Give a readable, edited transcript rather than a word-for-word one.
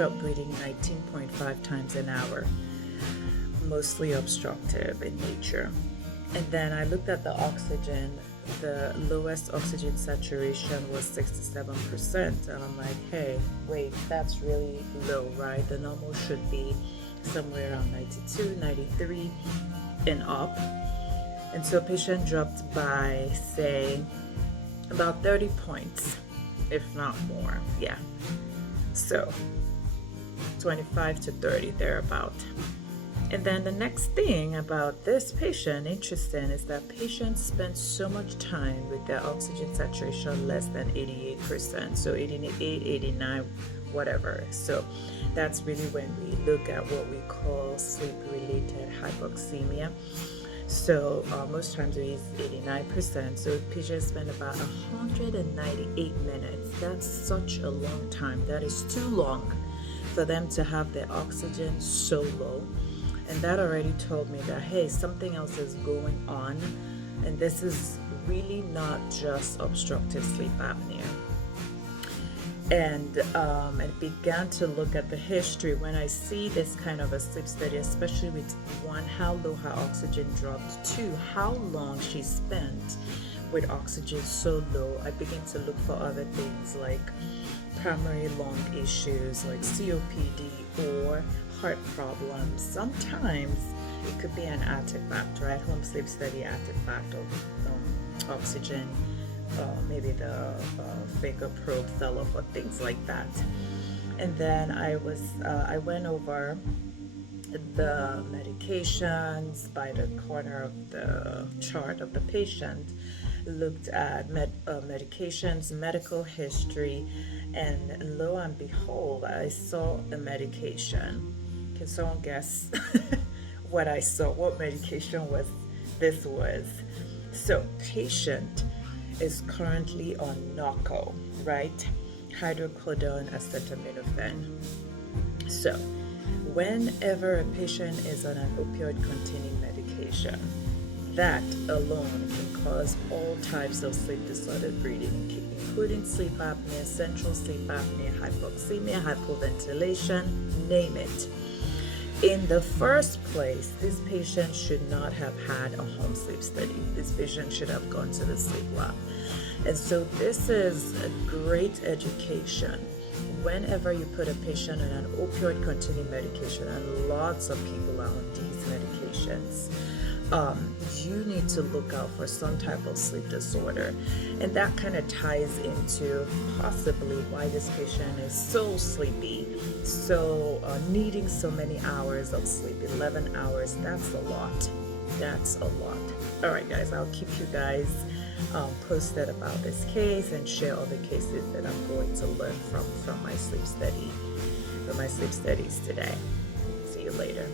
stop breathing 19.5 times an hour, mostly obstructive in nature. And then I looked at the oxygen. The lowest oxygen saturation was 67%. And I'm like, hey, wait, that's really low, right? The normal should be somewhere around 92, 93 and up. And so patient dropped by, say, about 30 points, if not more. Yeah. So 25 to 30, thereabout. And then the next thing about this patient, interesting, is that patients spend so much time with their oxygen saturation less than 88%. So 88, 89, whatever. So that's really when we look at what we call sleep-related hypoxemia. So most times we use 89%. So patients spend about 198 minutes. That's such a long time. That is too long for them to have their oxygen so low. And that already told me that, hey, something else is going on. And this is really not just obstructive sleep apnea. And I began to look at the history. When I see this kind of a sleep study, especially with one, how low her oxygen dropped, two, how long she spent with oxygen so low, I begin to look for other things like primary lung issues like COPD or heart problems. Sometimes it could be an artifact, right? Home sleep study artifact of oxygen. Maybe the finger probe fell off or things like that. And then I went over the medications by the corner of the chart of the patient, looked at medications, medical history, and lo and behold, I saw a medication. Can someone guess what I saw? What medication this was? So patient is currently on NARCO, right? Hydrocodone acetaminophen. So whenever a patient is on an opioid-containing medication, that alone can cause all types of sleep disordered breathing, including sleep apnea, central sleep apnea, hypoxemia, hypoventilation, name it. In the first place, this patient should not have had a home sleep study. This patient should have gone to the sleep lab. And so this is a great education. Whenever you put a patient on an opioid-containing medication, and lots of people are on these medications, you need to look out for some type of sleep disorder. And that kind of ties into possibly why this patient is so sleepy, so needing so many hours of sleep, 11 hours. That's a lot. That's a lot. All right, guys, I'll keep you guys posted about this case and share other cases that I'm going to learn from my sleep studies today. See you later.